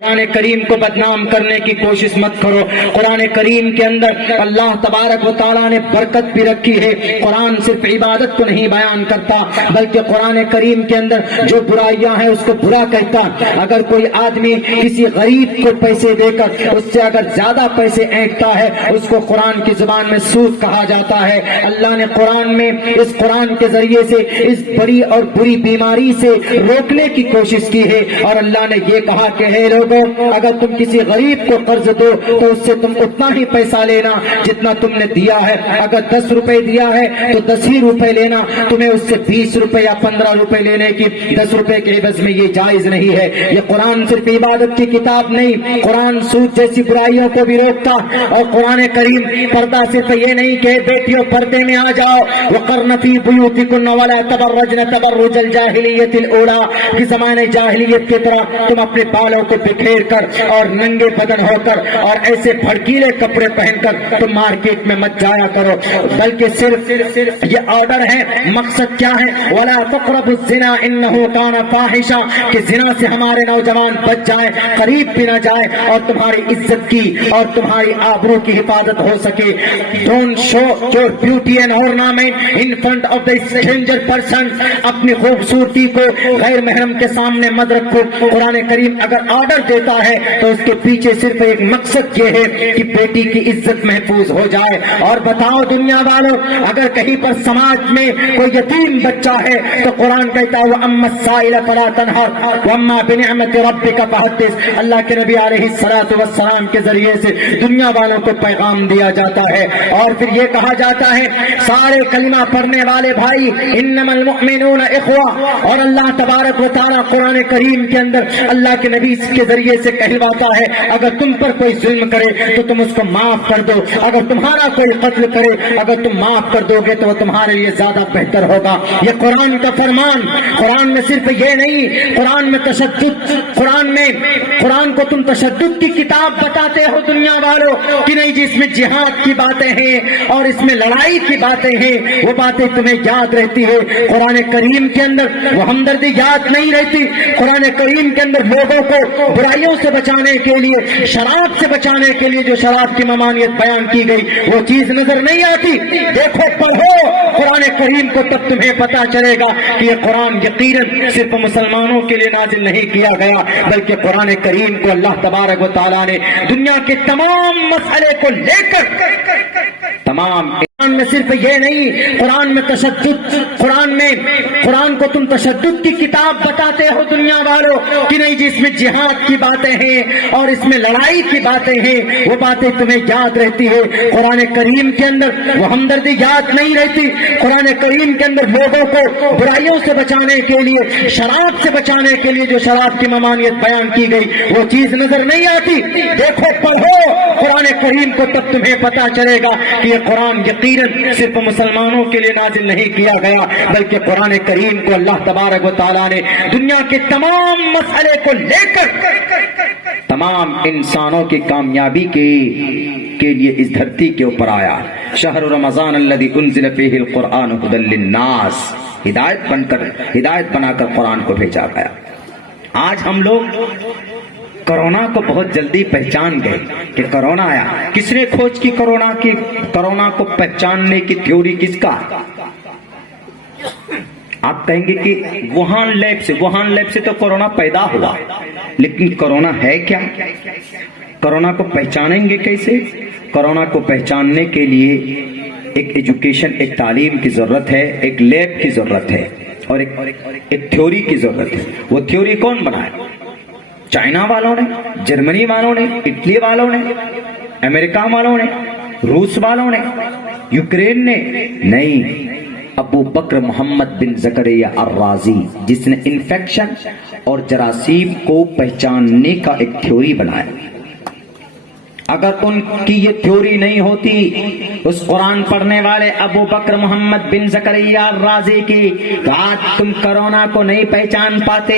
قرآن کریم کو بدنام کرنے کی کوشش مت کرو۔ قرآن کریم کے اندر اللہ تبارک و تعالیٰ نے برکت بھی رکھی ہے۔ قرآن صرف عبادت کو نہیں بیان کرتا بلکہ قرآن کریم کے اندر جو برائیاں ہیں اس کو برا کہتا۔ اگر کوئی آدمی کسی غریب کو پیسے دے کر اس سے اگر زیادہ پیسے اینٹتا ہے اس کو قرآن کی زبان میں سود کہا جاتا ہے۔ اللہ نے قرآن میں اس قرآن کے ذریعے سے اس بڑی اور بری بیماری سے روکنے کی کوشش کی ہے، اور اللہ نے یہ کہا کہ ہے لوگوں، اگر تم کسی غریب کو قرض دو تو اس سے تم اتنا ہی پیسہ لینا جتنا تم نے دیا ہے۔ اگر 10 روپے دیا ہے تو 10 ہی روپے لینا، تمہیں اس سے 20 روپے یا 15 روپے لینے کی 10 روپے کے عوض میں یہ جائز نہیں ہے۔ یہ قرآن صرف عبادت کی کتاب نہیں، قرآن سود جیسی برائیوں کو بھی روکتا۔ اور قرآن کریم پردہ صرف یہ نہیں کہ بیٹیوں پردے میں آ جاؤ، وقرن فی بیوتکن ولا تبرجن تبرج الجاہلیت الاولی، کہ زمانے جاہلیت کی طرح تم اپنے بالوں کو بکھیر کر اور ننگے بدن ہو کر اور ایسے بھڑکیلے کپڑے پہن کر تم مارکیٹ میں مت جایا کرو، بلکہ صرف یہ آرڈر ہے۔ مقصد کیا ہے؟ ولا تقربوا الزنا انه كان فاحشا، کہ زنا سے ہمارے نوجوان بچ جائیں، قریب بھی نہ جائے، اور تمہاری عزت کی اور تمہاری آبرو کی حفاظت ہو سکے۔ Don't show your beauty and ornament in front of the stranger person، اپنی خوبصورتی کو غیر محرم کے سامنے مت رکھو۔ قرآن کریم اگر آرڈر دیتا ہے تو اس کے پیچھے صرف ایک مقصد یہ ہے کہ بیٹی کی عزت محفوظ ہو جائے۔ اور بتاؤ دنیا والوں، اگر کہیں پر سماج میں کوئی یتیم بچہ ہے تو قرآن کہتا ہے وَأَمَّا السَّائِلَ فَلَا تَنْهَرْ وَأَمَّا بِنِعْمَةِ رَبِّكَ فَحَدِّثْ۔ اللہ کے نبی علیہ السلام کے ذریعے سے دنیا والوں کو پیغام دیا جاتا ہے، اور پھر یہ کہا جاتا ہے سارے کلمہ پڑھنے والے بھائی انما المؤمنون اخوہ۔ اور اللہ تبارک و تعالیٰ قرآن کریم کے اندر اللہ کے نبی کے ذریعے سے کہلواتا ہے اگر تم پر کوئی ظلم کرے تو تم اس کو معاف کر دو، اگر تمہارا کوئی قتل کرے اگر تم معاف کر دو گے تو وہ تمہارے لیے زیادہ بہتر ہوگا۔ یہ قرآن کا فرمان۔ قرآن میں صرف یہ نہیں، قرآن میں تشدد، قرآن کو تم تشدد کی کتاب بتاتے ہو دنیا والوں کہ نہیں جی اس میں جہاد کی باتیں ہیں اور اس میں لڑائی کی باتیں ہیں، وہ باتیں تمہیں یاد رہتی ہے۔ قرآن کریم کے اندر وہ ہمدردی یاد نہیں رہتی۔ قرآن کریم کے اندر لوگوں کو برائیوں سے بچانے کے لیے، شراب سے بچانے کے لیے جو شراب کی ممانعت بیان کی گئی وہ چیز نظر نہیں آتی۔ دیکھو پڑھو قرآن کریم کو، تب تمہیں پتا چلے گا کہ یہ قرآن یقیناً صرف مسلمانوں کے لیے نازل نہیں کیا گیا بلکہ قرآن کریم کو اللہ تبارک و تعالیٰ نے دنیا کے تمام مسئلے کو لے کر قرآن میں صرف یہ نہیں، قرآن میں تشدد، قرآن کو تم تشدد کی کتاب بتاتے ہو دنیا والوں کہ نہیں جی اس میں جہاد کی باتیں ہیں اور اس میں لڑائی کی باتیں ہیں، وہ باتیں تمہیں یاد رہتی ہے۔ قرآن کریم کے اندر وہ ہمدردی یاد نہیں رہتی۔ قرآن کریم کے اندر لوگوں کو برائیوں سے بچانے کے لیے، شراب سے بچانے کے لیے جو شراب کی ممانعت بیان کی گئی وہ چیز نظر نہیں آتی۔ دیکھو پڑھو قرآن کریم کو، تب تمہیں پتا چلے گا کہ یہ قرآن یقیناً صرف مسلمانوں کے لیے نازل نہیں کیا گیا بلکہ قرآن کریم کو اللہ تبارک و تعالیٰ نے دنیا کے تمام مسئلے کو لے کر تمام انسانوں کی کامیابی کے لیے اس دھرتی کے اوپر آیا۔ شہر رمضان الذی انزل فیہ القرآن ھدی للناس، ہدایت بنا کر قرآن کو بھیجا گیا۔ آج ہم لوگ کرونا کو بہت جلدی پہچان گئے کہ کرونا آیا۔ کس نے کھوج کی کرونا کو پہچاننے کی تھیوری کس کا؟ آپ کہیں گے کہ ووہان لیب سے تو کرونا پیدا ہوا، لیکن کرونا ہے کیا؟ کرونا کو پہچانیں گے کیسے؟ کرونا کو پہچاننے کے لیے ایک ایجوکیشن، ایک تعلیم کی ضرورت ہے، ایک لیب کی ضرورت ہے اور ایک تھیوری کی ضرورت ہے۔ وہ تھیوری کون بنائے؟ چائنا والوں نے، جرمنی والوں نے، اٹلی والوں نے، امریکہ والوں نے، روس والوں نے، یوکرین نے؟ نہیں، ابو بکر محمد بن زکریا الرازی، جس نے انفیکشن اور جراثیم کو پہچاننے کا ایک تھیوری بنایا۔ اگر ان کی یہ تھیوری نہیں ہوتی، اس قرآن پڑھنے والے ابو بکر محمد بن زکریا الرازی کی، آج تم کرونا کو نہیں پہچان پاتے۔